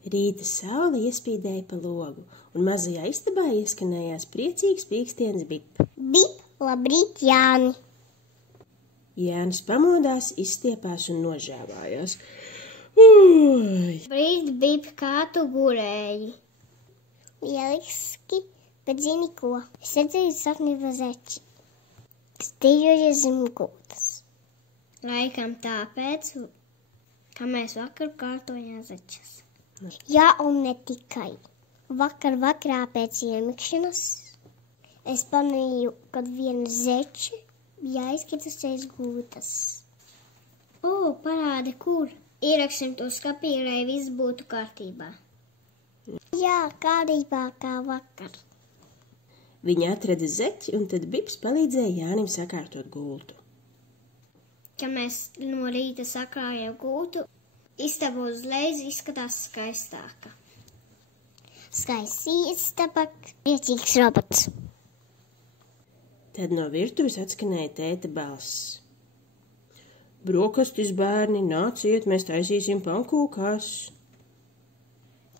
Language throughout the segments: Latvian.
Rīta saule iespīdēja pa logu, un mazajā istabā ieskanējās priecīgs pīkstiens Bip. Bip, labrīt, Jāni! Jānis pamodās, izstiepās un nožēvājās. Ui! Brīt, Bip, kā tu gurēji? Lieliski, bet zini ko? Es redzēju sapni vazeči, kas dejoja zem gultas. Laikam tāpēc, ka mēs vakar kārtojām zečas. Jā, un ne tikai. Vakarā pēc iemikšanas es pamanīju, kad viena zeče bija aizkritusies gultas. O, parādi, kur? Ieraksim to skapī, lai viss būtu kārtībā. Jā, kārtībā kā vakar. Viņa atrada zeķi, un tad Bips palīdzēja Jānim sakārtot gultu. Kad mēs no rīta sakrājām gultu, istaba uzreiz izskatās skaistāka. Skaists istaba, priecīgs robots. Tad no virtuves atskanēja tēta balss. Brokastis, bērni, nāciet, mēs taisīsim pankūkās.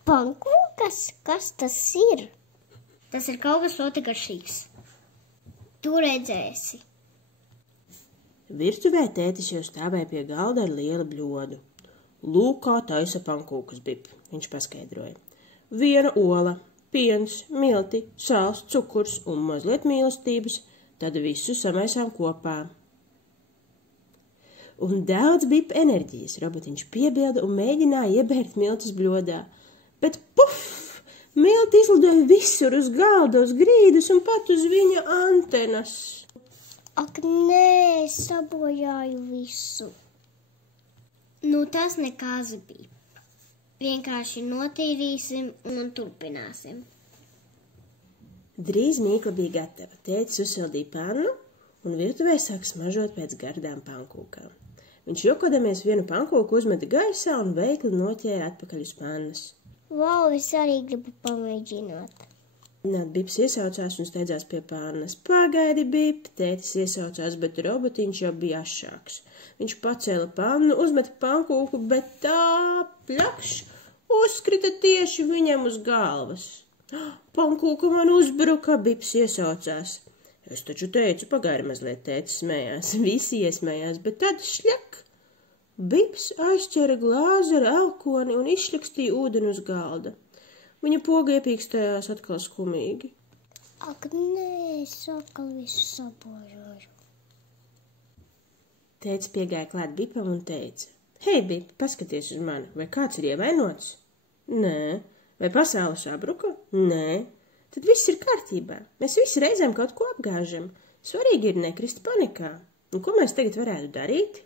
Pankūkas? Kas tas ir? Tas ir kaut kas ļoti garšīgs. Tu redzēsi. Virtuvē tētis jau stāvēja pie galda ar lielu bļodu. Lūk, kā taisa pankūkas, Bip, viņš paskaidroja. 1 ola, piens, milti, sāls, cukurs un mazliet mīlestības, tad visu samaisām kopā. Un daudz Bip enerģijas, robotiņš piebilda un mēģināja iebērt miltus bļodā. Bet puf! Milti izlidoja visur uz galda, uz grīdas un pat uz viņa antenas. Ak, nē, sabojāju visu. Nu, tas nekās bija. Vienkārši notīrīsim un turpināsim. Drīz mīkla bija gatava. Tētis uzsildīja pannu un virtuvē sāk smažot pēc gardām pankūkām. Viņš jokodamies vienu pankūku uzmeta gaisā un veikli noķēra atpakaļ uz pannas. Vau, es arī gribu pamēģināt. Bips iesaucās un steidzās pie pannas. Pagaidi, Bip, tētis iesaucās, bet robotiņš jau bija ašāks. Viņš pacēla pannu, uzmeta pankūku, bet tā pļakš uzkrita tieši viņam uz galvas. Pankūka man uzbruka, Bips iesaucās. Es taču teicu, pagaidi mazliet, tētis smējās. Visi iesmējās, bet tad šļak. Bips aizķēra glāzi ar elkoni un izšļakstīja ūdeni uz galda. Viņa poga iepīkstējās atkal skumīgi. Ak, nē, es atkal visu sabojāju. Tētis piegāja klāt Bipam un teica. Hei, Bip, paskaties uz mani, vai kāds ir ievainots? Nē. Vai pasaule sabruka? Nē. Tad viss ir kārtībā. Mēs visi reizēm kaut ko apgāžam. Svarīgi ir nekrist panikā. Un ko mēs tagad varētu darīt?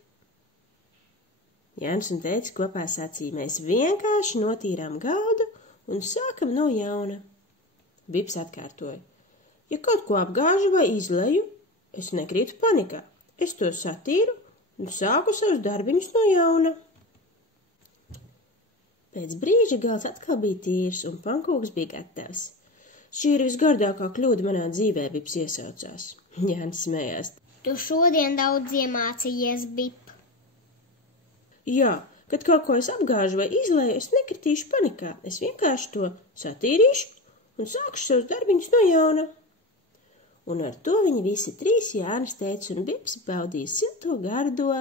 Jānis un tētis kopā sacīja, mēs vienkārši notīrām galdu un sākam no jauna. Bips atkārtoja. Ja kaut ko apgāžu vai izleju, es nekrītu panikā. Es to satīru un sāku savus darbiņus no jauna. Pēc brīža galds atkal bija tīrs un pankūks bija gatavs. Šī ir visgardākā kļūda manā dzīvē, Bips iesaucās. Jānis smējās. Tu šodien daudz iemācījies, Bip. Jā. Kad kaut ko es apgāžu vai izlēju, es nekritīšu panikā. Es vienkārši to satīrīšu un sākšu savus darbiņus no jauna. Un ar to viņi visi 3, Jānis, tētis un Bips, baudīja silto gardo,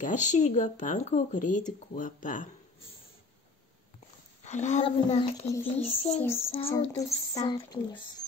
garšīgo pankūku rītu kopā. Labu nakti visiem, saldus sapņus!